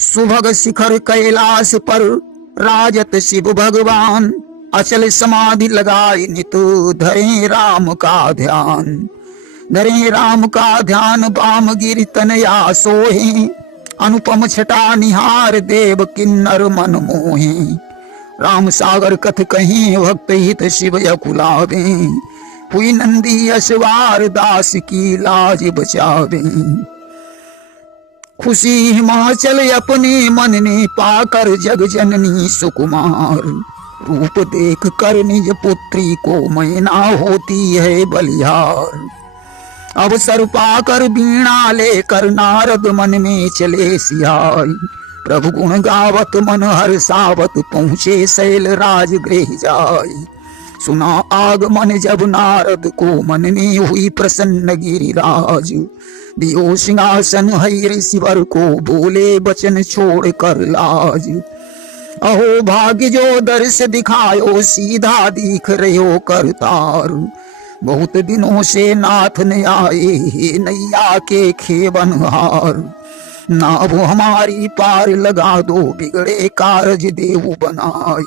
सुभग शिखर कैलाश पर राजत शिव भगवान। अचल समाधि लगाए नित धरे राम का ध्यान। धरे राम का ध्यान बाम गिर तनया सोहे। अनुपम छटा निहार देव किन्नर मन मोहे। राम सागर कथ कहीं भक्त हित शिव यकुलावे। हुई नंदी अश्वार दास की लाज बचावे। खुशी हिमाचल अपने मन ने पाकर जग जननी सुकुमार। रूप देख कर निज पुत्री को मैना होती है बलिहार। अवसर पाकर बीणा लेकर नारद मन में चले सियाई। प्रभु गुण गावत मन हर्षावत पहुँचे शैल राज गृह जाई। सुना आगमन जब नारद को मन में हुई प्रसन्न गिरिराज। दियो सिंहासन है ऋषिवर को बोले बचन छोड़ कर लाज। अहो भाग्य जो दर्श दिखायो सीधा दिख रहो करतार। बहुत दिनों से नाथ ने आए नैया के खेवनहार। नाव हमारी पार लगा दो बिगड़े कारज देव बनाई।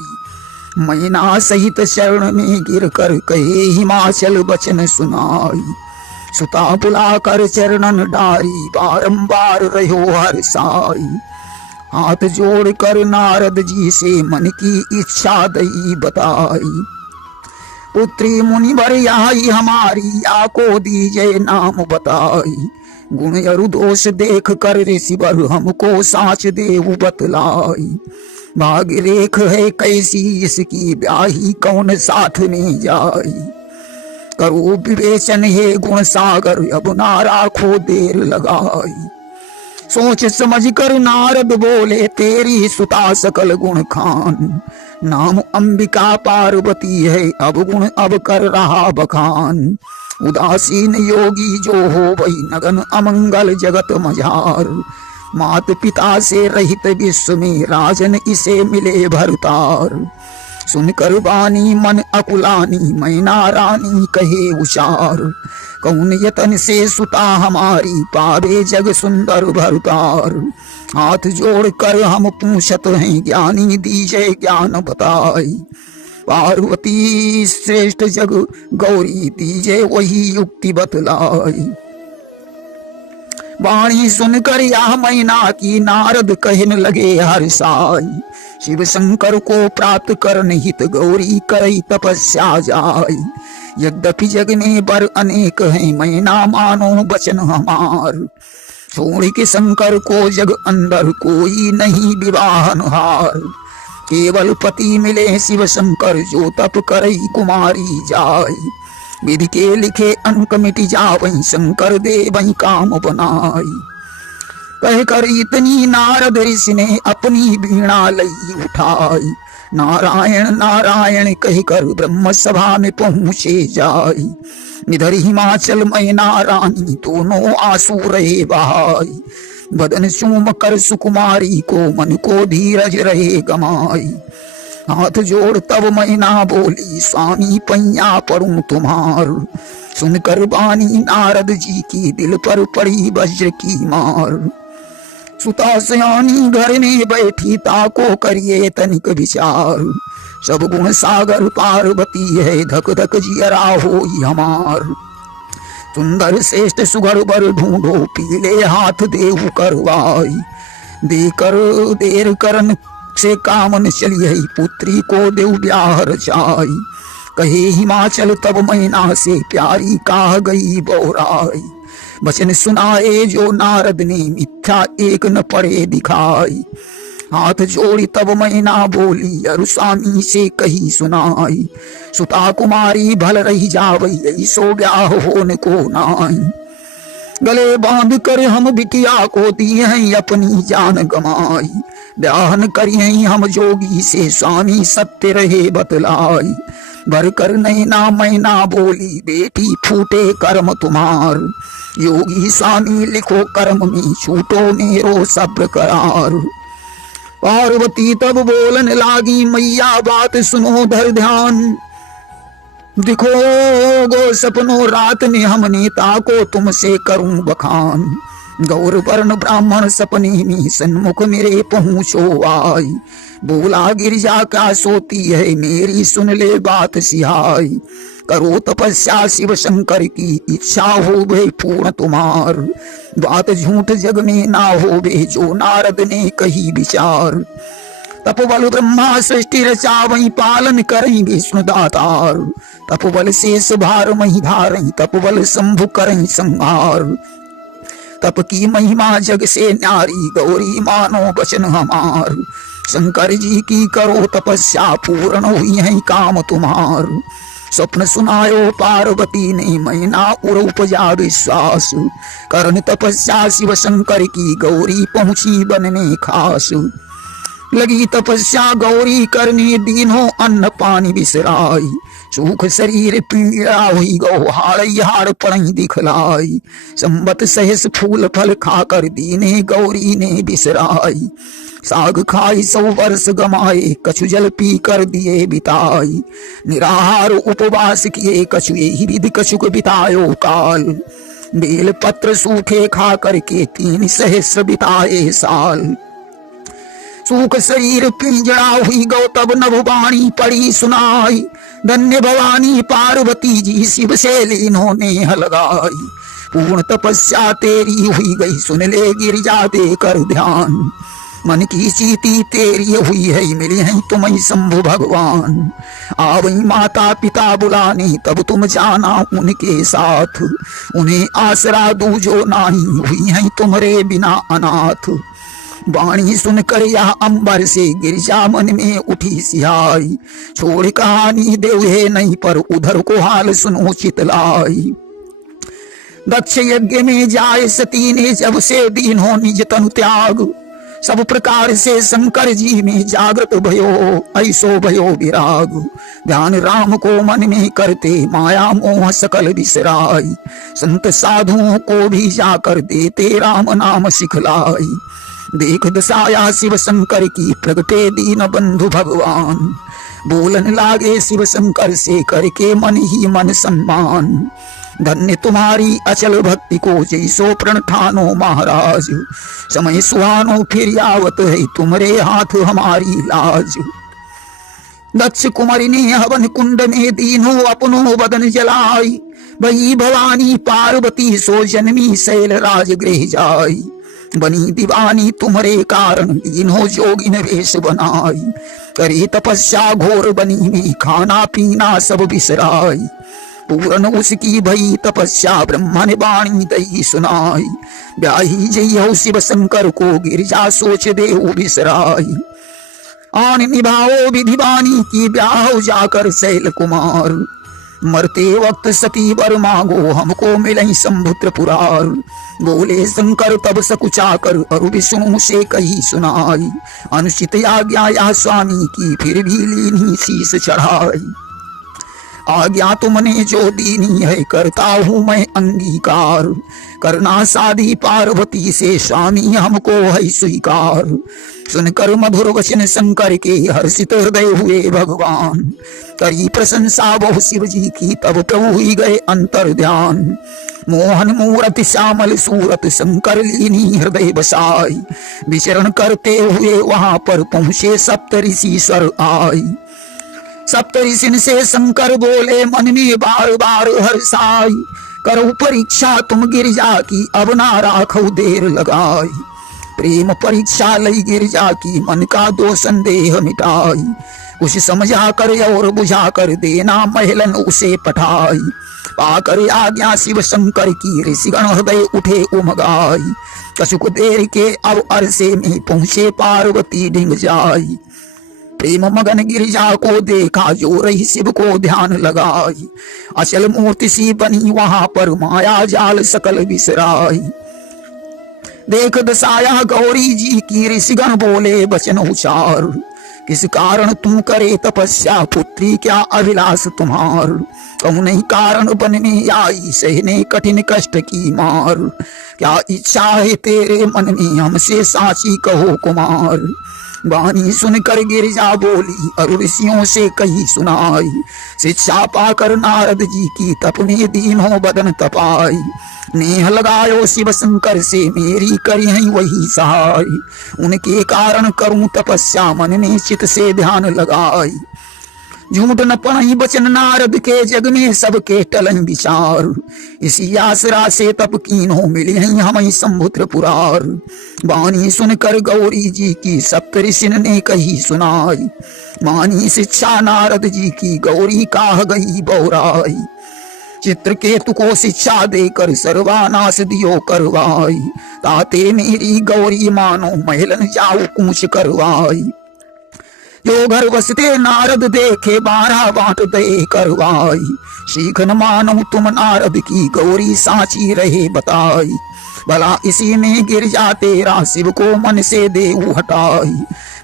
मैना सहित शरण में गिर कर कहे हिमाचल वचन सुनाई। सुता बुला कर चरणन डारी बारंबार रहो हर साई। हाथ जोड़ कर नारद जी से मन की इच्छा दई बताई। पुत्री मुनिवर आई हमारी आको दीजे नाम बताई। गुण अरु दोष देख कर ऋषिवर हमको साच देव बतलाई। भाग्य रेख है कैसी इसकी ब्याही कौन साथ में जाई। करो विवेचन हे गुण सागर अब ना राखो देर लगाई। सोच समझ कर नारद बोले तेरी सुता सकल गुण खान। नाम अंबिका पार्वती है अब गुण अब कर रहा बखान। उदासीन योगी जो हो वही नगन अमंगल जगत मझार। मात पिता से रहित विश्व में राजन इसे मिले भरतार। सुनकर वाणी मन अकुलानी मैना रानी कहे उचार। कौन यतन से सुता हमारी पावे जग सुंदर भरतार। हाथ जोड़ कर हम पूछत हैं ज्ञानी दीजे ज्ञान बताई। पार्वती श्रेष्ठ जग गौरी दीजे वही युक्ति बतलाई। वाणी सुनकर यह मैना की नारद कहने लगे हर्षाई। शिव शंकर को प्राप्त कर हित गौरी करई तपस्या जाई। यद्यपि जग में बर अनेक हैं मैना मानो वचन हमार। छोड़ के शंकर को जग अंदर कोई नहीं विवाहन हार। केवल पति मिले शिव शंकर जो तप करई कुमारी जाई। विधि के लिखे अंक मिट जावई शंकर दे वही काम बनाई। कहकर इतनी नारद ऋषि ने अपनी वीणा लई उठाई। नारायण नारायण कहकर ब्रह्म सभा में पहुँचे जाई। इधर हिमाचल मैना रानी दोनों आंसू रहे बहाई। बदन चूम कर सुकुमारी को मन को धीरज रहे गमाई। हाथ जोड़ तब मैना बोली स्वामी पैया पड़ूं तुम्हार। सुनकर बानी नारद जी की दिल पर पड़ी वज्र की मार। सुता सयानी घर में बैठी ताको करिए तनिक विचार। सब गुण सागर पार्वती है धक धक जियरा होई हमार। सुंदर श्रेष्ठ सुगर बर ढूंढो पीले हाथ देव करवाई। देकर देर करन से कामन चली है पुत्री को देव ब्याह रचाई। कहे हिमाचल तब मैना से प्यारी काह गई बोराई। वचन सुनाए जो नारद ने मिथ्या एक न पड़े दिखाई। हाथ जोड़ी तब मैना बोली अरु स्वामी से कही सुनाई। सुता कुमारी भल रही जावई ऐसो ब्याह होने को नाई। गले बांध कर हम बिटिया को दिए हैं अपनी जान गमाई। ब्याहन करिए हम जोगी से स्वामी सत्य रहे बतलाई। भर कर नैना मैना बोली बेटी फूटे कर्म तुम्हार। योगी स्वामी लिखो कर्म में छूटो मेरो सब्र करार। पार्वती तब बोलन लागी मैया बात सुनो धर ध्यान। दिखो गो सपनों रात में हमने ताको तुमसे करूं बखान। गौर वर्ण ब्राह्मण सपने में सन्मुख मेरे पहुँचो आई। बोला गिरिजा क्या सोती है मेरी सुन ले बात सिहाई। करो तपस्या शिव शंकर की इच्छा हो बे पूर्ण तुम्हार। बात झूठ जग में ना हो बे जो नारद ने कही विचार। तपोबल ब्रह्मा सृष्टि रचा वही पालन करई विष्णु दातार। तपोबल शेष भार मही धारई तपोबल शंभु करई संहार। तप की महिमा जग से न्यारी गौरी मानो बचन हमार। शंकर जी की करो तपस्या पूर्ण हुई है काम तुम्हार। स्वप्न सुनायो पार्वती ने मैना उर उपजा विश्वास। करन तपस्या शिव शंकर की गौरी पहुंची बनने खास। लगी तपस्या गौरी करने दीनों अन्न पानी बिसराई। सुख शरीर पीड़ा हुई गौ हाड़ पड़ई दिखलाई। संबत सहस फूल फल खाकर दीने गौरी ने बिसराई। साग खाई 100 वर्ष गमाए कछु जल पी कर दिए बिताई। निराहार उपवास किए कछु ही विधि कछुक बितायो काल। बेल पत्र सूखे खा करके 3 सहस्र बिताए साल। सूख शरीर पिंजड़ा हुई गौ तब नभवाणी पड़ी सुनाई। धन्य भवानी पार्वती जी शिव से लीनों ने लगाई। पूर्ण तपस्या तेरी हुई गई सुन ले गिरिजा दे कर ध्यान। मन की चीती तेरी हुई है मिली है तुम्हें शंभु भगवान। आवई माता पिता बुलाने तब तुम जाना उनके साथ। उन्हें आसरा दूजो नाही हुई है तुम्हारे बिना अनाथ। वाणी सुनकर यह अंबर से गिरिजा मन में उठी सिहाई। छोड़ कहानी देवे नहीं पर उधर को हाल सुनो चितलाई। दक्ष यज्ञ में जाए सती ने जब से दीनों निज तनु त्याग। सब प्रकार से शंकर जी में जागृत भयो ऐसो भयो विराग। ध्यान राम को मन में करते माया मोह सकल बिसराई। संत साधुओं को भी जाकर देते राम नाम सिखलाई। देख दसाया शिव शंकर की प्रगटे दीन बंधु भगवान। बोलन लागे शिव शंकर से करके मन ही मन सम्मान। धन्य तुम्हारी अचल भक्ति को जैसो प्रण ठानो महाराज। समय सुहानो फिर आवत है तुम्हारे हाथ हमारी लाज। दक्ष कुमारी ने हवन कुंड में दीनों अपनो बदन जलाई। वही भवानी पार्वती सो जन्मी शैल राज गृह जाई। बनी दीवानी तुम्हारे कारण दीनों जोगिन वेश बनाई। करे तपस्या घोर बनी में खाना पीना सब बिसराई। पूर्ण उसकी भई तपस्या ब्रह्मा ने वाणी दई सुनाई। ब्याही जइयो शिव शंकर को गिरिजा सोच देहु बिसराई। आन निभाओ विधिवानी की ब्याह जाकर शैल कुमार। मरते वक्त सती वर मांगो हमको मिले शंभुत्र पुरार। बोले शंकर तब सकुचा कर अरु विष्णु से कही सुनाई। अनुचित आज्ञा या स्वामी की फिर भी लीनी शीस चढ़ाई। आज्ञा तुमने जो दीनी है करता हूँ मैं अंगीकार। करना शादी पार्वती से स्वामी हमको है स्वीकार। सुनकर मधुर वचन शंकर के हर्षित हृदय हुए भगवान। करी प्रशंसा बहु शिव जी की तब प्रभु ही गए अंतर ध्यान। मोहन मूरत श्यामल सूरत शंकर लीनी हृदय बसाई। विचरण करते हुए वहां पर पहुंचे सप्त ऋषि स्वर आई। सप्त ऋषि से शंकर बोले मन में बार बार हर्षाई। करो परीक्षा तुम गिरिजा की अब ना राखो देर लगाई। प्रेम परीक्षा लई गिरिजा की मन का दो संदेह मिटाई। कुछ समझा कर और बुझा कर देना महलन उसे पठाई। पाकर आज्ञा शिव शंकर की ऋषिगण हृदय उठे उमगाई। कछुक देर के अब अरसे में पहुंचे पार्वती डिंग जाई। प्रेम मगन गिरिजा को देखा जो रही शिव को ध्यान लगाई। अचल मूर्ति सी बनी वहां पर माया जाल सकल बिसराई। देख दसाया गौरी जी की ऋषिगण बोले वचन उचार। किस कारण तुम करे तपस्या पुत्री क्या अभिलाष तुम्हार। कहूँ नहीं कारण बन में आई सहने कठिन कष्ट की मार। क्या इच्छा है तेरे मन में हमसे साची कहो कुमार। वाणी सुनकर गिरिजा बोली और ऋषियों से कही सुनाई। शिक्षा पाकर नारद जी की तप में दीनों बदन तपाई। नेह लगायो शिव शंकर से मेरी करी वही सहाय। उनके कारण करूं तपस्या मन में चित से ध्यान लगाई। झूठ न पढ़ी बचन नारद के जग में सबके टलन विचार। इसी आसरा से तप कीन्हो मिली हमें संभुत्र पुरार। वाणी सुनकर गौरी जी की सप्तऋषिन ने कही सुनाई। मानी शिक्षा नारद जी की गौरी काह गई बौराई। चित्रकेतु को शिक्षा देकर सर्वानाश दियो करवाई। ताते मेरी गौरी मानो महलन जाऊ कूच करवाई। जो घर बसते नारद देखे 12 बांट दे करवाई। सीख न मानो तुम नारद की गौरी साची रहे बताई। भला इसी में गिर जा तेरा शिव को मन से देऊ हटाई।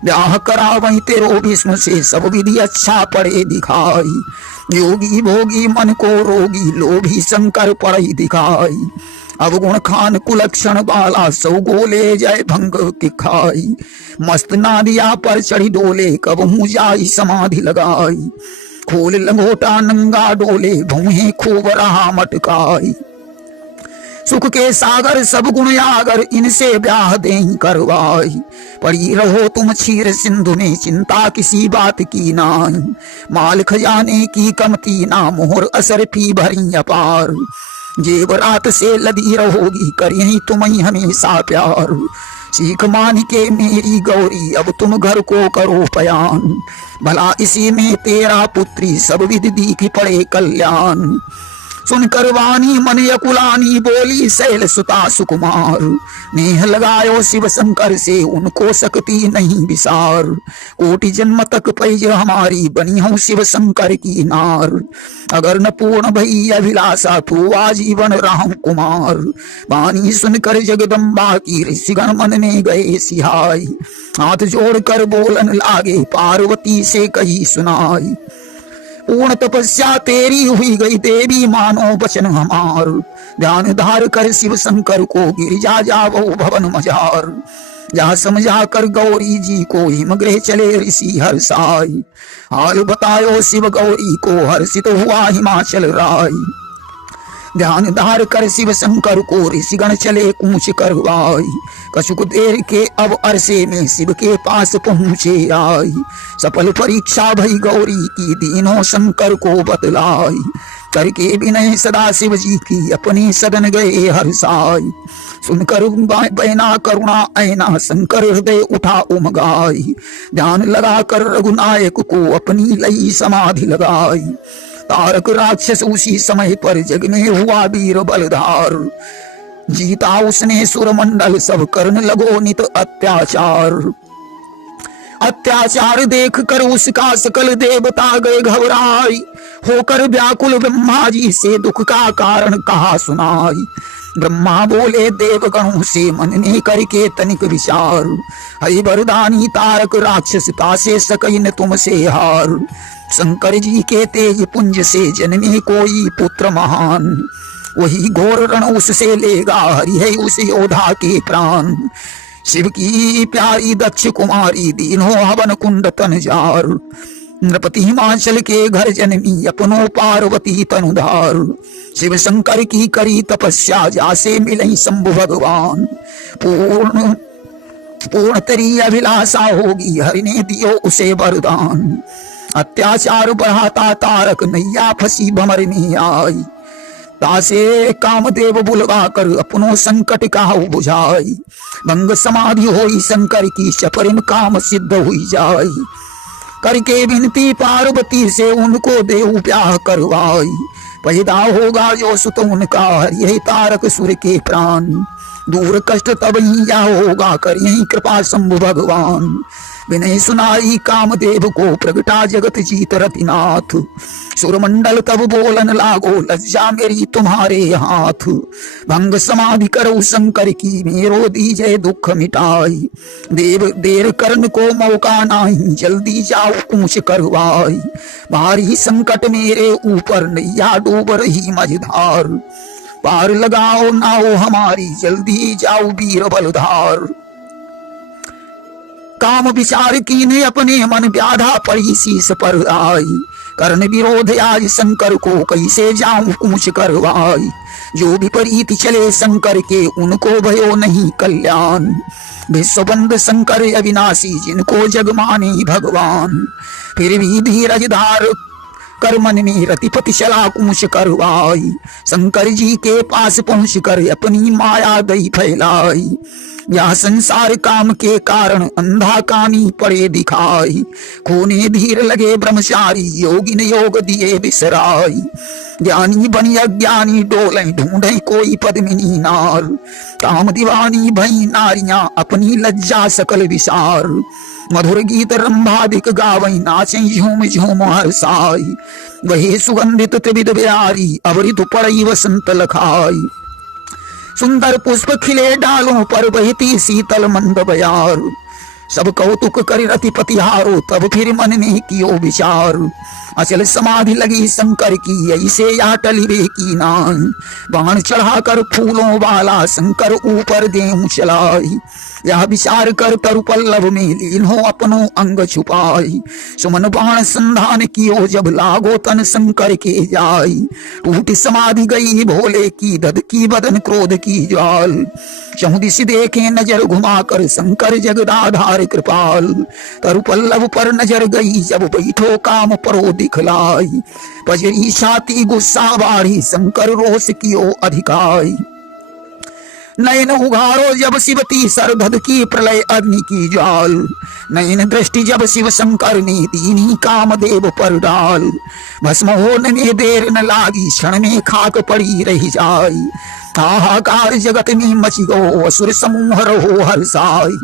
ब्याह करा वही तेरो विष्णु से सब विधि अच्छा पड़े दिखाई। योगी भोगी मन को रोगी लोभी शंकर पड़े दिखाई। अवगुण खान कुलक्षण बाला सौ गोले जय भंग के खाई। मस्त नादिया पर चढ़ी डोले कब हूँ जाई समाधि लगाई। खोल लंगोटा नंगा डोले भूहे खूब रहा मटकाई। सुख के सागर सब गुण यागर इनसे ब्याह दे करवाई। पड़ी रहो तुम क्षीर सिंधु में चिंता किसी बात की नाई। माल खजाने की कमती ना मोहर असर फी भरी अपार। जेवरात से लदी रहोगी करिए तुम्हें हमेशा प्यार। सीख मान के मेरी गौरी अब तुम घर को करो पयान। भला इसी में तेरा पुत्री सब विधि दीख पड़े कल्याण। सुनकर वाणी मन यकुलानी बोली शैल सुता सुकुमार। नेह लगायो शिव शंकर से उनको शक्ति नहीं विसार। कोटि जन्म तक पैज हमारी बनी हूँ शिव शंकर की नार। अगर न पूर्ण भई अभिलाषा तो आजीवन राहु कुमार। वाणी सुनकर जगदम्बा की ऋषिगण मन में गए सिहाई। हाथ जोड़कर बोलन लागे पार्वती से कही सुनाई। पूर्ण तपस्या तेरी हुई गई देवी मानो वचन हमार। ध्यान धार कर शिव शंकर को गिरिजा जावो भवन मजार। जहाँ समझा कर गौरी जी को हिमगृह चले ऋषि हर्षाई। हाल बतायो शिव गौरी को हर्षित हुआ हिमाचल राय। ध्यान धार कर शिव शंकर को ऋषिगण चले कूच करवाई। कछुक देर के अब अरसे में शिव के पास पहुँचे आई। सफल परीक्षा भई गौरी की दीनों शंकर को बतलाई। करके विनय सदा शिव जी की अपनी सदन गए हर्षाई। सुनकर बैना करुणा ऐना शंकर हृदय उठा उमगाई। ध्यान लगा कर रघुनायक को अपनी लई समाधि लगाई। तारक राक्षस उसी समय पर जग में हुआ वीर बलधार। जीता उसने सुरमंडल सब करने लगो नित अत्याचार। अत्याचार देख कर उसका सकल देवता गए घबराई। होकर व्याकुल ब्रह्मा जी से दुख का कारण कहा सुनाई। ब्रह्मा बोले देवगणों से मन ने करके तनिक विचार। हरि वरदानी तारक राक्षसता से सकई न तुमसे हार। शंकर जी के तेज पुंज से जन्मे कोई पुत्र महान। वही घोर रण उससे लेगा हरि है उस योधा के प्राण। शिव की प्यारी दक्ष कुमारी दीनों हवन कुंड तन जार। नृपति हिमाचल के घर जन्मी अपनो पार्वती तनुधार। शिव शंकर की करी तपस्या जासे मिले शंभु भगवान। पूर्ण तरी अभिलाषा होगी हरि ने दियो उसे वरदान। अत्याचार बढ़ाता तारक नैया फंसी भंवर में आई। तासे कामदेव बुलवा कर अपनो संकट काहू बुझाई। भंग समाधि होई शंकर की चपरिम काम सिद्ध हुई जाई। करके विनती पार्वती से उनको देव ब्याह करवाई। पैदा होगा जो सुत उनका हरि तारक सुर के प्राण। दूर कष्ट तब ही या होगा कर यही कृपा शंभु भगवान। विनय सुनाई कामदेव को प्रगटा जगत जीत रतिनाथ। सुरमंडल तब बोलन लागो लज्जा मेरी तुम्हारे हाथ। भंग समाधि करो शंकर की मेरो दीजय दुख मिटाई। देव देर करन को मौका नहीं जल्दी जाओ कूच करवाई। भारी संकट मेरे ऊपर नैया डूब रही मझधार। पार लगाओ नाओ हमारी जल्दी जाओ वीर बलधार। राम विचार कीने अपने मन व्याधा पड़ी शीस पर आई। कर्ण विरोध आज शंकर को कैसे जाऊं कूच करवाई। जो विपरीत चले शंकर के उनको भयो नहीं कल्याण। विश्वबंद शंकर अविनाशी जिनको जग माने भगवान। फिर भी धीरज धार कर मन में रतिपति चला कूच करवाई। शंकर जी के पास पहुंच कर अपनी माया दई फैलाई। यह संसार काम के कारण अंधा कामी पड़े दिखाई। खूने धीर लगे ब्रह्मचारी योगी ने योग दिए बिसराई। ज्ञानी बनी अज्ञानी डोले ढूंढे कोई पद्मिनी नार। काम दीवानी भई नारियां अपनी लज्जा सकल विसार। मधुर गीत रंभादिक गावई नाचे झूम झूम हरसाई। वही सुगंधित त्रिविध ब्यारी अवरित पड़ई वसंत लखाई। सुंदर पुष्प खिले डालों पर बहती शीतल मंद बयार। सब कौतुक कर रतिपति हारो तब फिर मन में कियो विचार। अचल समाधि लगी शंकर की ऐसे या टलिवे की नाई। बाण चढ़ा कर फूलों वाला शंकर ऊपर देऊं चलाई। यह विचार कर तरु पल्लव में लीन हो अपनो अंग छुपाई। सुमन बाण संधान कियो जब लागो तन शंकर के जाई। टूटी समाधि गई भोले की दद की बदन क्रोध की ज्वाल। चहुदिश देखे नजर घुमाकर शंकर जगदाधार कृपाल। तरु पल्लव पर नजर गई जब बैठो काम परो दिखलाई। पजरी छाती गुस्सा बाढ़ी शंकर रोष कियो अधिकाई। नयन उघारो जब शिवती सरधद की प्रलय अग्नि की ज्वाल। नयन दृष्टि जब शिव शंकर ने दीनी कामदेव पर डाल। भस्म होने में देर न लागी क्षण में खाक पड़ी रही जाई। हाहाकार जगत में मची गो असुर समूह रहो हर्षाई।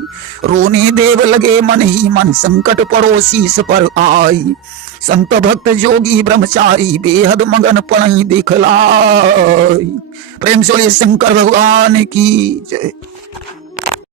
रोने देव लगे मन ही मन संकट पड़ो शीस पर आई। संत भक्त जोगी ब्रह्मचारी बेहद मगन पणई दिखलाई। प्रेम से शंकर भगवान की जय।